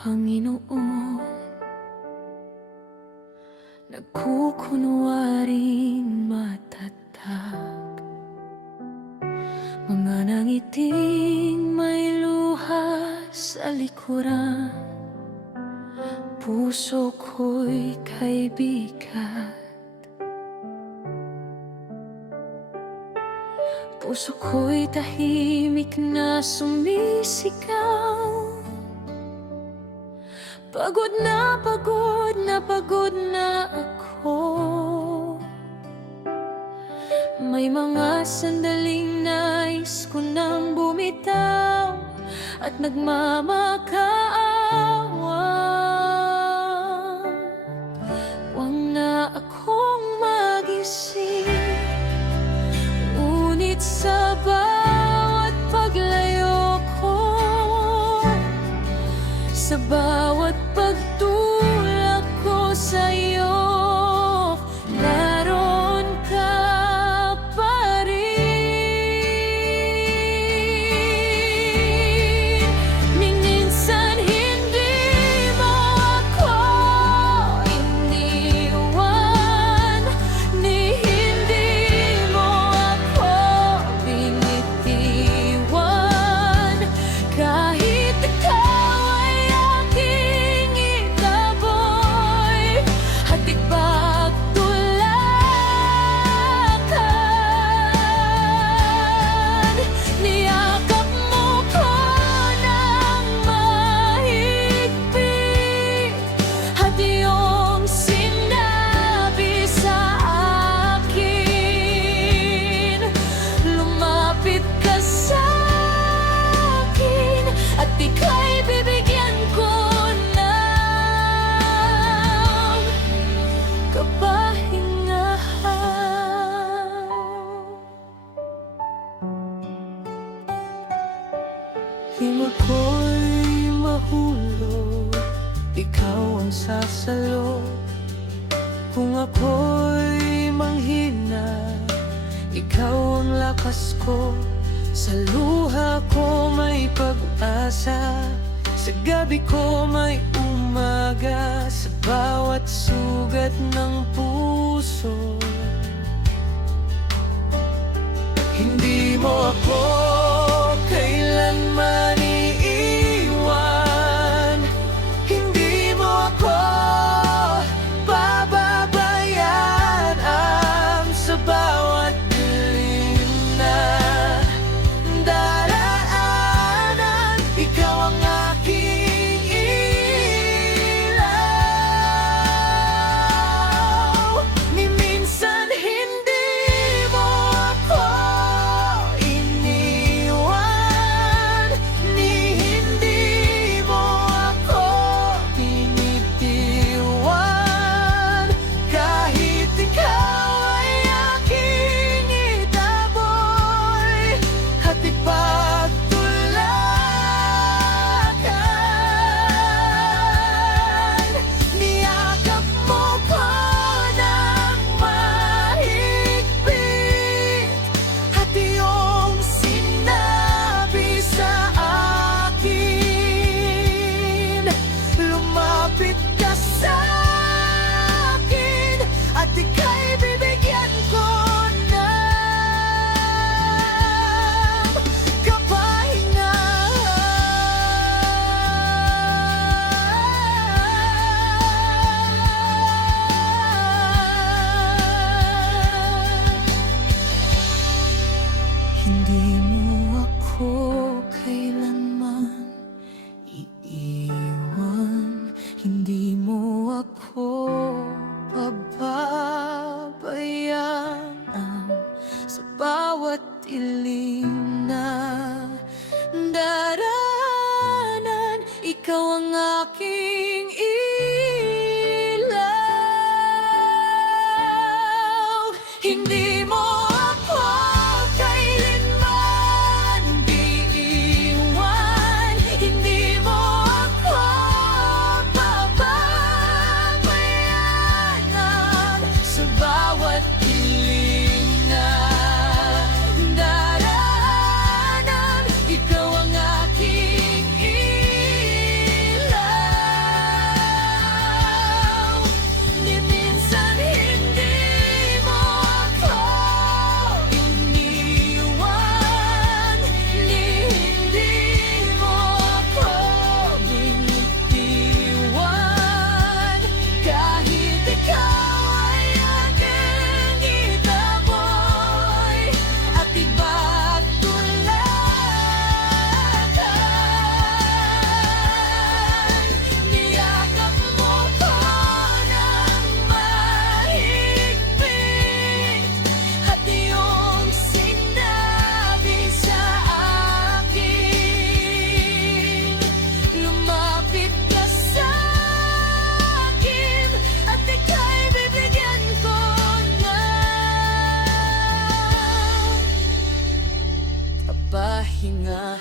Panginoon, nagkukunwaring matatag, mga nangiting may luha sa likuran. Puso ko'y kaibigan, puso ko'y tahimik na sumisigaw. Pagod na pagod na pagod na ako. May mga sandaling nais ko nang bumitaw at nagmamakaawa. Huwag na akong magising, ngunit sa bawat paglayo ko, sa bawat pagtulak ko sa'yo, naroon ka pa rin. Minsan hindi mo ako iniwan, ni hindi mo ako binitiwan. Kahit ikaw ay aking itaboy, hatik pagtulakan, niyakap mo ko ng mahigpit, at iyong sinabi sa akin, lumapit ka sa akin, at ika'y bibigyan ko ng kapahingahan. Himag ko'y mahulog, ikaw ang sasalo. Kung ako'y manghina, ikaw ang lakas ko. Sa luha ko may pag-asa, sa gabi ko may umaga, sa bawat sugat ng puso. Hindi mo ako kailanman iiwan, hindi mo ako pababayaan. Sa bawat dilim na daraanan, ikaw ang aking ilaw. Ni minsan hindi mo ako iniwan, ni hindi mo ako binitiwan. Kahit ikaw ay aking itaboy, at ipagtulakan, niyakap mo ko ng mahigpit, at iyong sinabi sa akin, lumapit ka sa akin, at ika'y bibigyan ko ng kapahingahan. Hindi mo ako kailanman iiwan, hindi mo ako pababayaan. Sa bawat dilim na daraanan, ikaw ang aking ilaw. Hindi mo ako kailanman iiwan, hindi mo ako pababayaan. Sa bawat dilim na daraanan, ikaw ang aking ilaw. hinga